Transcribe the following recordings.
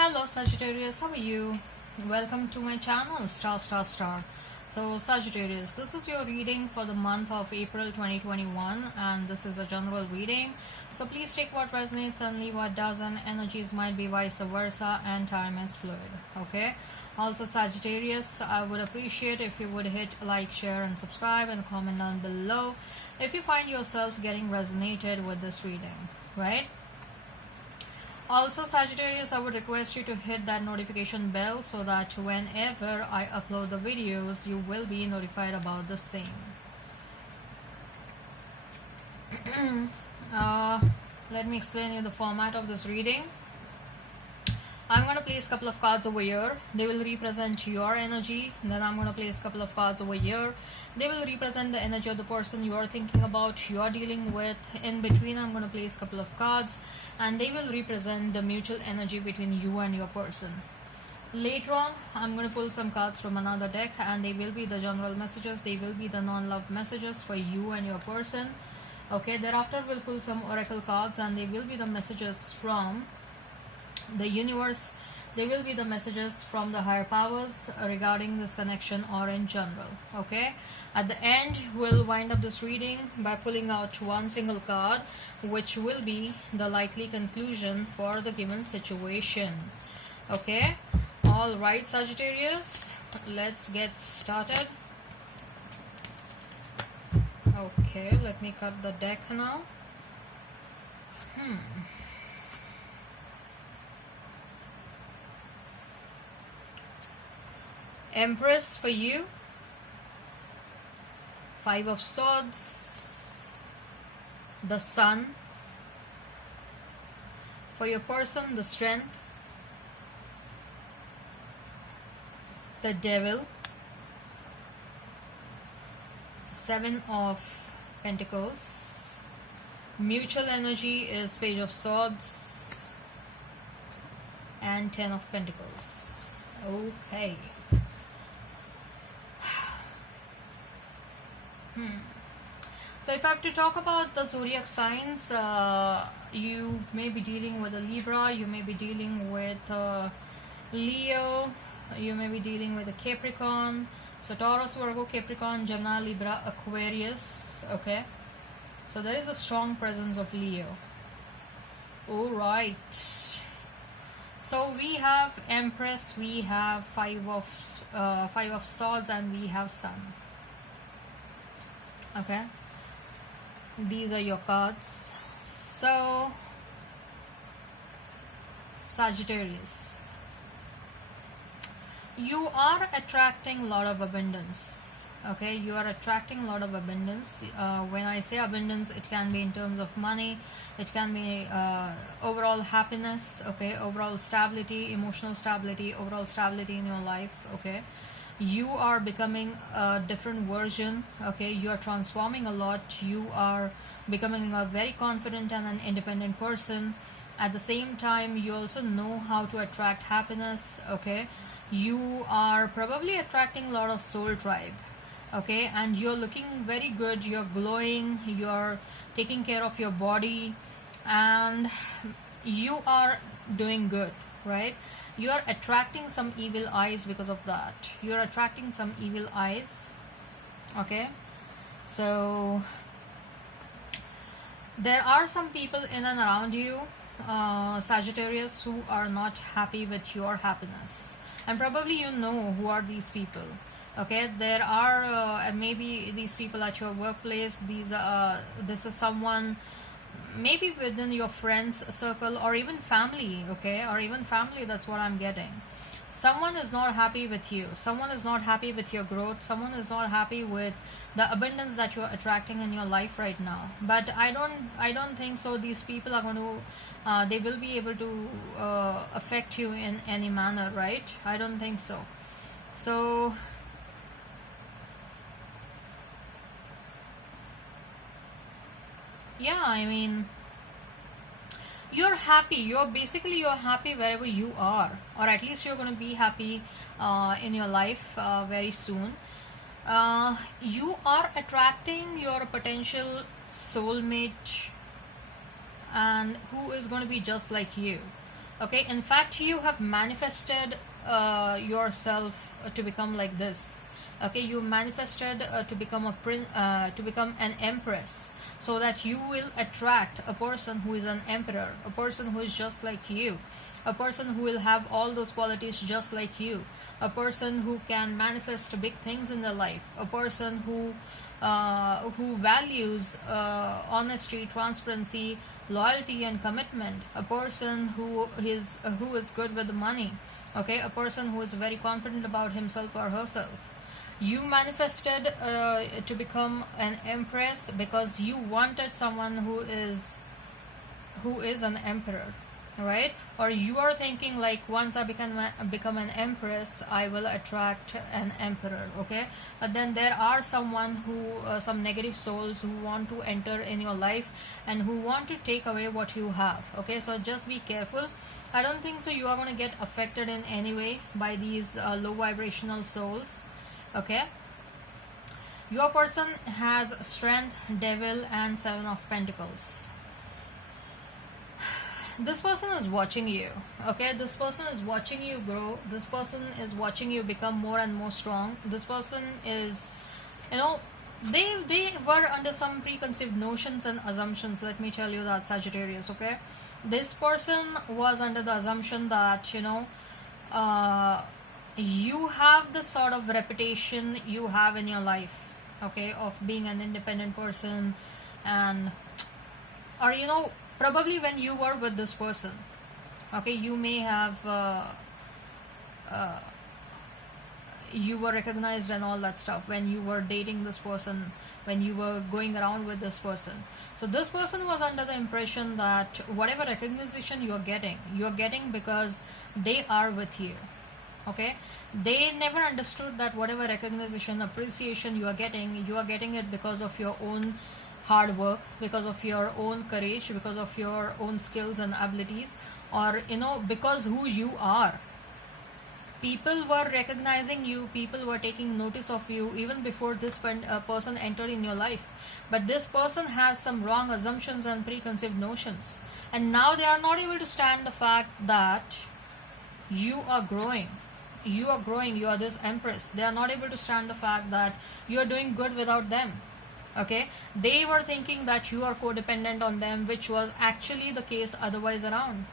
Hello Sagittarius, how are you? Welcome to my channel Star. So Sagittarius, this is your reading for the month of April 2021 and this is a general reading. So please take what resonates and leave what doesn't. Energies might be vice versa and time is fluid. Okay. Also Sagittarius, I would appreciate if you would hit like, share and subscribe and comment down below if you find yourself getting resonated with this reading, right? Also Sagittarius, I would request you to hit that notification bell so that whenever I upload the videos, you will be notified about the same. Let me explain you the format of this reading. I'm going to place a couple of cards over here. They will represent your energy. Then I'm going to place a couple of cards over here. They will represent the energy of the person you are thinking about, you are dealing with. In between, I'm going to place a couple of cards. And they will represent the mutual energy between you and your person. Later on, I'm going to pull some cards from another deck. And they will be the general messages. They will be the non-love messages for you and your person. Okay, thereafter we'll pull some oracle cards. And they will be the messages from the universe. They will be the messages from the higher powers regarding this connection or in general. Okay, at the end we'll wind up this reading by pulling out one single card, which will be the likely conclusion for the given situation. Okay, all right Sagittarius, let's get started. Okay, let me cut the deck now. Empress for you, Five of Swords, the Sun for your person, the Strength, the Devil, Seven of Pentacles. Mutual energy is Page of Swords and Ten of Pentacles. Okay. So if I have to talk about the zodiac signs, you may be dealing with a Libra, you may be dealing with Leo, you may be dealing with a Capricorn. So Taurus, Virgo, Capricorn, Gemini, Libra, Aquarius. Okay, so there is a strong presence of Leo. Alright, so we have Empress, we have Five of Swords, and we have Sun. Okay, these are your cards. So Sagittarius, you are attracting a lot of abundance. Okay, you are attracting a lot of abundance. When I say abundance, it can be in terms of money, it can be overall happiness. Okay, overall stability, emotional stability, overall stability in your life. Okay, you are becoming a different version. Okay, you are transforming a lot. You are becoming a very confident and an independent person. At the same time, you also know how to attract happiness. Okay, you are probably attracting a lot of soul tribe. Okay, and you're looking very good, you're glowing, you're taking care of your body, and you are doing good, right? You are attracting some evil eyes because of that. You're attracting some evil eyes. Okay, so there are some people in and around you, Sagittarius, who are not happy with your happiness, and probably you know who are these people. Okay, there are maybe these people at your workplace. This is someone maybe within your friends circle or even family. Okay, or even family. That's what I'm getting. Someone is not happy with you, someone is not happy with your growth, someone is not happy with the abundance that you're attracting in your life right now. But I don't think so these people are going to they will be able to affect you in any manner, right? I don't think so. So yeah, I mean, you're happy, you're happy wherever you are, or at least you're going to be happy in your life very soon. You are attracting your potential soulmate and who is going to be just like you. Okay, in fact, you have manifested yourself to become like this. Okay, you manifested to become to become an empress, so that you will attract a person who is an emperor, a person who is just like you, a person who will have all those qualities just like you, a person who can manifest big things in their life, a person who values honesty, transparency, loyalty, and commitment, a person who is good with the money, okay, a person who is very confident about himself or herself. You manifested to become an empress because you wanted someone who is an emperor, right? Or you are thinking like, once I become an empress, I will attract an emperor, okay? But then there are some negative souls who want to enter in your life and who want to take away what you have, okay? So just be careful. I don't think so you are going to get affected in any way by these low vibrational souls, okay? Your person has strength, devil, and 7 of Pentacles. This person is watching you, okay? This person is watching you grow. This person is watching you become more and more strong. This person is, they were under some preconceived notions and assumptions. Let me tell you that, Sagittarius, okay? This person was under the assumption that, you have the sort of reputation you have in your life, okay, of being an independent person, and or probably when you were with this person, okay, you may have you were recognized and all that stuff when you were dating this person, when you were going around with this person. So this person was under the impression that whatever recognition you're getting because they are with you, okay? They never understood that whatever recognition, appreciation you are getting it because of your own hard work, because of your own courage, because of your own skills and abilities, or because who you are. People were recognizing you, people were taking notice of you even before this person entered in your life. But this person has some wrong assumptions and preconceived notions, and now they are not able to stand the fact that you are growing, you are this empress. They are not able to stand the fact that you are doing good without them, okay? They were thinking that you are codependent on them, which was actually the case otherwise around,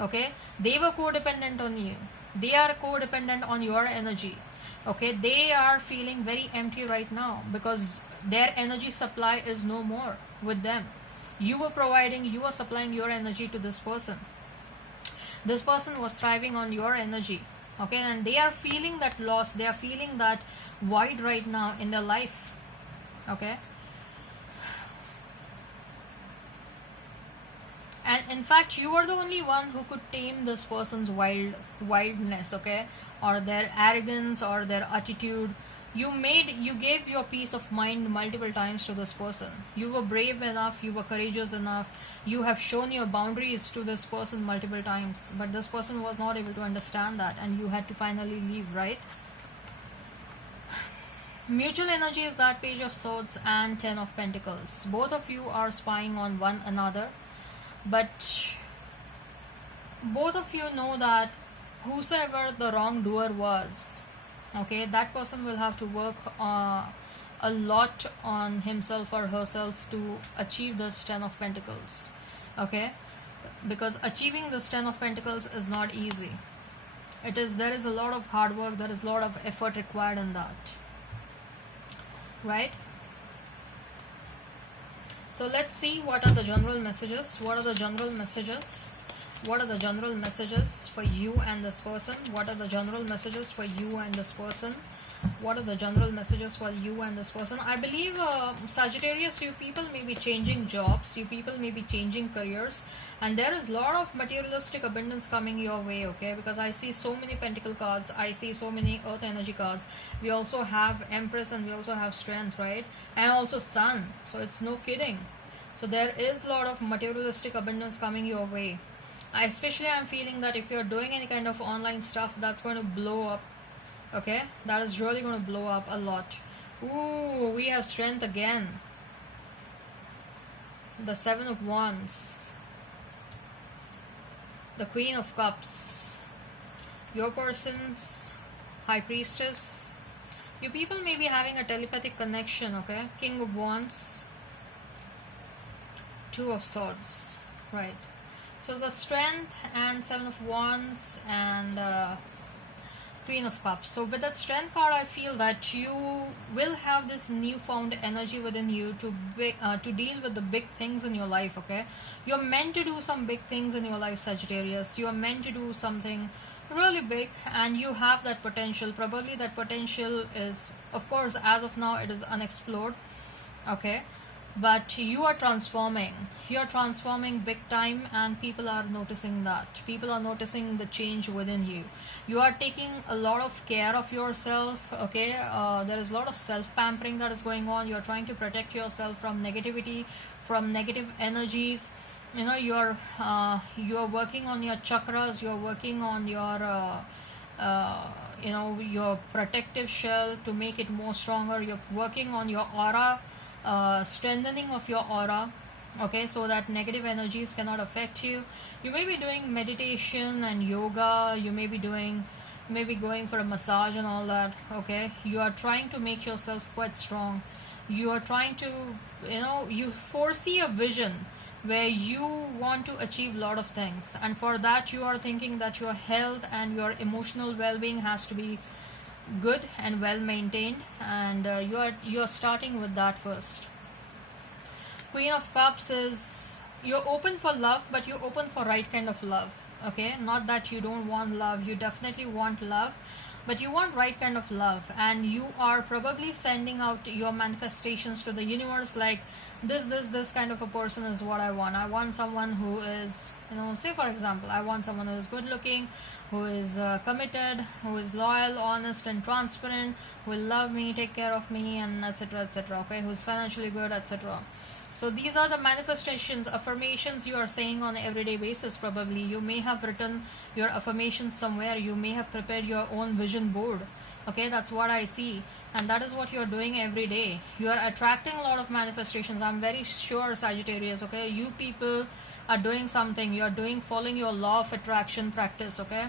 okay? They were codependent on you, they are codependent on your energy, okay? They are feeling very empty right now because their energy supply is no more with them. You were supplying your energy to this person. This person was thriving on your energy, okay? And they are feeling that loss, they are feeling that void right now in their life, okay? And in fact, you are the only one who could tame this person's wildness, okay, or their arrogance or their attitude. You gave your peace of mind multiple times to this person. You were brave enough, you were courageous enough, you have shown your boundaries to this person multiple times, but this person was not able to understand that, and you had to finally leave, right? Mutual energy is that Page of Swords and 10 of Pentacles. Both of you are spying on one another, but both of you know that whosoever the wrongdoer was, okay, that person will have to work a lot on himself or herself to achieve this 10 of Pentacles, okay? Because achieving this 10 of Pentacles is not easy. There is a lot of hard work, there is a lot of effort required in that, right? So let's see what are the general messages. What are the general messages? What are the general messages for you and this person? What are the general messages for you and this person? What are the general messages for you and this person? I believe, Sagittarius, you people may be changing jobs, you people may be changing careers, and there is a lot of materialistic abundance coming your way, okay? Because I see so many Pentacle cards, I see so many Earth energy cards. We also have Empress and we also have Strength, right? And also Sun, so it's no kidding. So there is a lot of materialistic abundance coming your way. Especially I'm feeling that if you're doing any kind of online stuff, that's going to blow up, okay? That is really going to blow up a lot. Ooh, we have Strength again. The 7 of Wands. the Queen of Cups, your person's High Priestess. You people may be having a telepathic connection, okay? King of Wands, Two of Swords, right? So the Strength and Seven of Wands and Queen of Cups. So with that Strength card, I feel that you will have this newfound energy within you to deal with the big things in your life, okay? You're meant to do some big things in your life, Sagittarius. You're meant to do something really big, and you have that potential. Probably that potential is, of course, as of now it is unexplored, okay? But you are transforming big time, and people are noticing that. People are noticing the change within you. You are taking a lot of care of yourself, okay? There is a lot of self-pampering that is going on. You're trying to protect yourself from negativity, from negative energies. You know, you're working on your chakras, you're working on your your protective shell to make it more stronger. You're working on your aura, strengthening of your aura, okay, so that negative energies cannot affect you. You may be doing meditation and yoga. You may be going for a massage and all that, okay? You are trying to make yourself quite strong. You are trying to, you foresee a vision where you want to achieve a lot of things, and for that you are thinking that your health and your emotional well-being has to be good and well maintained, and you're starting with that first. Queen of Cups is, you're open for love, but you're open for right kind of love, okay? Not that you don't want love, you definitely want love, but you want right kind of love, and you are probably sending out your manifestations to the universe like this kind of a person is what I want. I want someone who is, say for example, I want someone who is good looking, who is committed, who is loyal, honest and transparent, who will love me, take care of me, and etc, etc, okay? Who's financially good, etc. So these are the manifestations, affirmations you are saying on an everyday basis. Probably you may have written your affirmations somewhere. You may have prepared your own vision board, okay? That's what I see, and that is what you're doing every day. You are attracting a lot of manifestations. I'm very sure, Sagittarius, okay? You people are doing something. You're following your law of attraction practice, okay?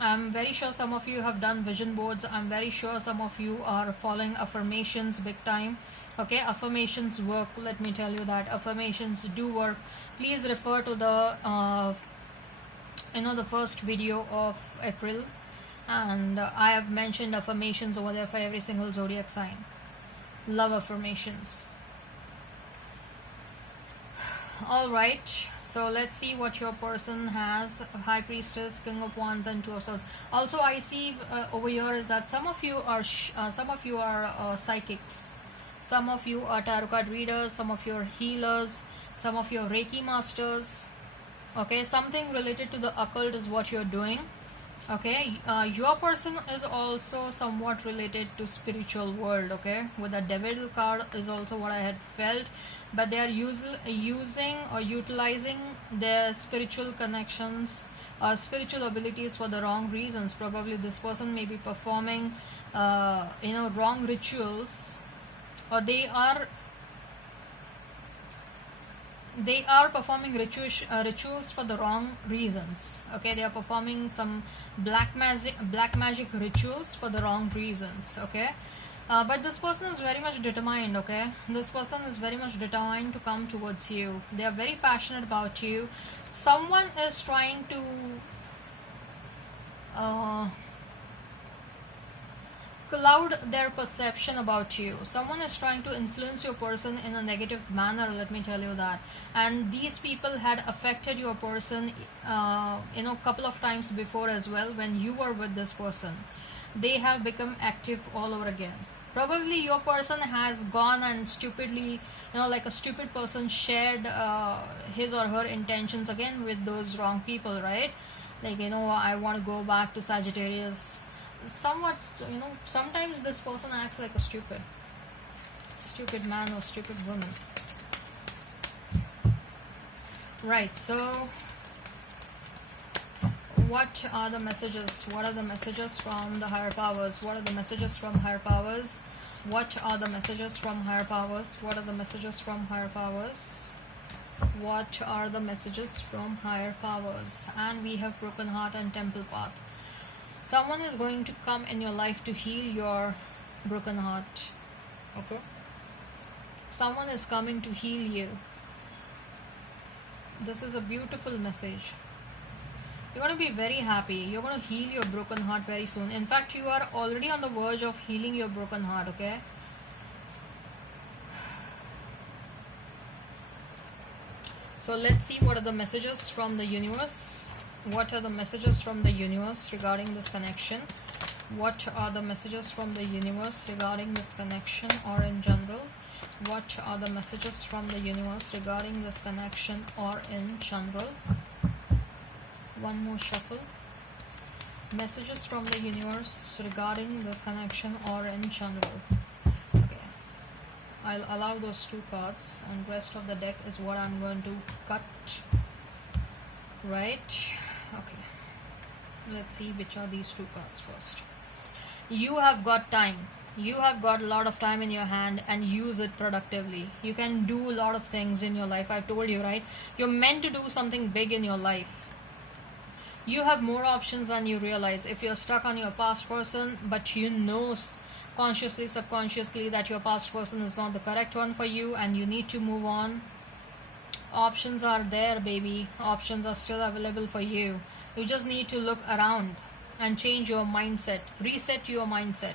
I'm very sure some of you have done vision boards. I'm very sure some of you are following affirmations big time, okay? Affirmations work. Let me tell you that affirmations do work. Please refer to the the first video of April, and I have mentioned affirmations over there for every single zodiac sign. Love affirmations. All right, so let's see what your person has. High Priestess, King of Wands, and Two of Swords. Also, I see over here is that some of you are psychics, some of you are tarot card readers, some of you are healers, some of you are Reiki masters, okay? Something related to the occult is what you're doing, okay? Your person is also somewhat related to spiritual world, okay? With the Devil card is also what I had felt, but they are using or utilizing their spiritual connections or spiritual abilities for the wrong reasons. Probably this person may be performing wrong rituals, or they are performing rituals for the wrong reasons, okay? They are performing some black magic rituals for the wrong reasons, okay? But this person is very much determined, okay? This person is very much determined to come towards you. They are very passionate about you. Someone is trying to cloud their perception about you. Someone is trying to influence your person in a negative manner, let me tell you that. And these people had affected your person couple of times before as well. When you were with this person, they have become active all over again. Probably your person has gone and stupidly, like a stupid person, shared his or her intentions again with those wrong people, right? Like, I want to go back to Sagittarius. Somewhat, sometimes this person acts like a stupid man or stupid woman. Right, so what are the messages? What are the messages from the higher powers? What are the messages from higher powers? What are the messages from higher powers? What are the messages from higher powers? What are the messages from higher powers? And we have broken heart and temple path. Someone is going to come in your life to heal your broken heart. Okay? Someone is coming to heal you. This is a beautiful message. You're going to be very happy. You're going to heal your broken heart very soon. In fact, you are already on the verge of healing your broken heart, okay? So let's see what are the messages from the universe. What are the messages from the universe regarding this connection? What are the messages from the universe regarding this connection or in general? What are the messages from the universe regarding this connection or in general? One more shuffle. Messages from the universe regarding this connection or in general. Okay. I'll allow those two cards, and rest of the deck is what I'm going to cut. Right? Okay. Let's see which are these two cards first. You have got time. You have got a lot of time in your hand, and use it productively. You can do a lot of things in your life. I've told you, right? You're meant to do something big in your life. You have more options than you realize. If you're stuck on your past person, but you know consciously, subconsciously that your past person is not the correct one for you and you need to move on, options are there, baby. Options are still available for you. You just need to look around and change your mindset. Reset your mindset.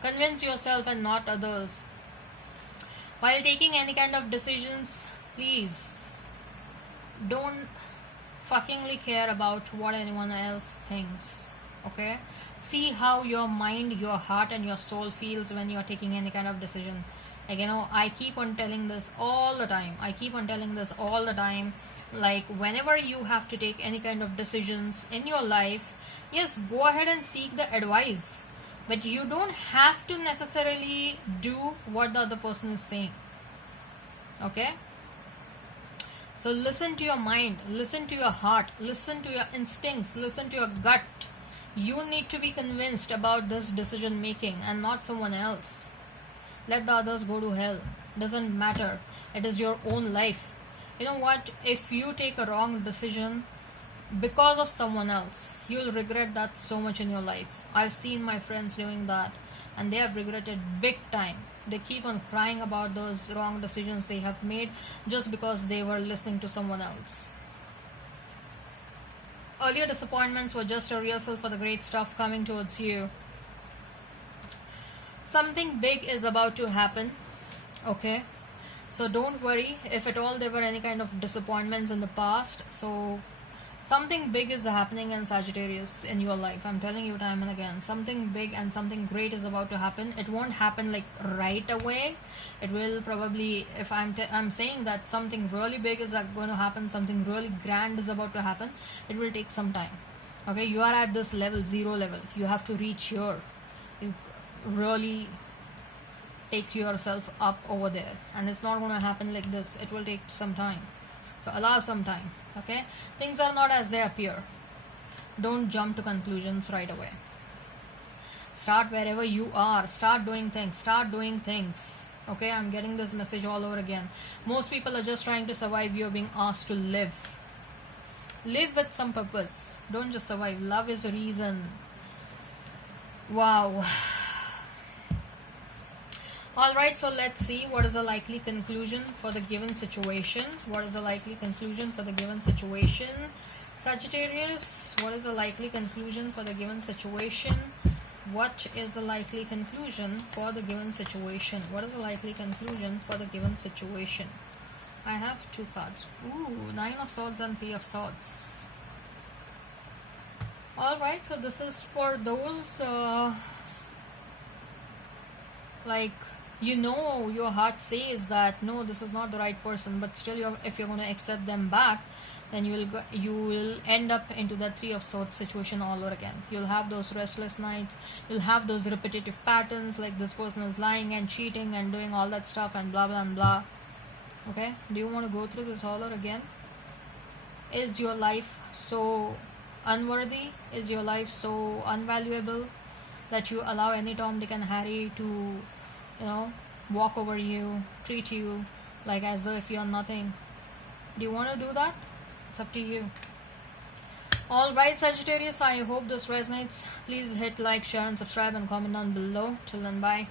Convince yourself and not others. While taking any kind of decisions, please don't fuckingly care about what anyone else thinks. Okay? See how your mind, your heart and your soul feels when you're taking any kind of decision. Like, I keep on telling this all the time. Like, whenever you have to take any kind of decisions in your life, yes, go ahead and seek the advice. But you don't have to necessarily do what the other person is saying. Okay? So listen to your mind, listen to your heart, listen to your instincts, listen to your gut. You need to be convinced about this decision making and not someone else. Let the others go to hell. Doesn't matter. It is your own life. You know what? If you take a wrong decision because of someone else, you'll regret that so much in your life. I've seen my friends doing that, and they have regretted big time. They keep on crying about those wrong decisions they have made just because they were listening to someone else. Earlier disappointments were just a rehearsal for the great stuff coming towards you. Something big is about to happen. Okay? So don't worry if at all there were any kind of disappointments in the past. So something big is happening in Sagittarius in your life. I'm telling you time and again. Something big and something great is about to happen. It won't happen like right away. It will probably, if I'm saying that something really big is going to happen, something really grand is about to happen, it will take some time. Okay, you are at this level, 0 level. You have to reach here. You really take yourself up over there. And it's not going to happen like this. It will take some time. So allow some time. Okay, things are not as they appear. Don't jump to conclusions right away. Start wherever you are. Start doing things. Okay, I'm getting this message all over again. Most people are just trying to survive. You're being asked to live with some purpose. Don't just survive. Love is a reason. Wow. Alright, so let's see what is the likely conclusion for the given situation. Sagittarius, what is the likely conclusion for the given situation? What is the likely conclusion for the given situation? I have two cards. Ooh, 9 of Swords and 3 of Swords. Alright, so this is for those your heart says that no, this is not the right person, but still if you're going to accept them back, then you will end up into that 3 of Swords situation all over again. You'll have those restless nights, you'll have those repetitive patterns, like this person is lying and cheating and doing all that stuff and blah blah and blah. Okay, do you want to go through this all over again? Is your life so unworthy? Is your life so unvaluable that you allow any Tom, Dick and Harry to walk over you, treat you like as though if you're nothing? Do you want to do that? It's up to you. Alright, Sagittarius, I hope this resonates. Please hit like, share, and subscribe and comment down below. Till then, bye.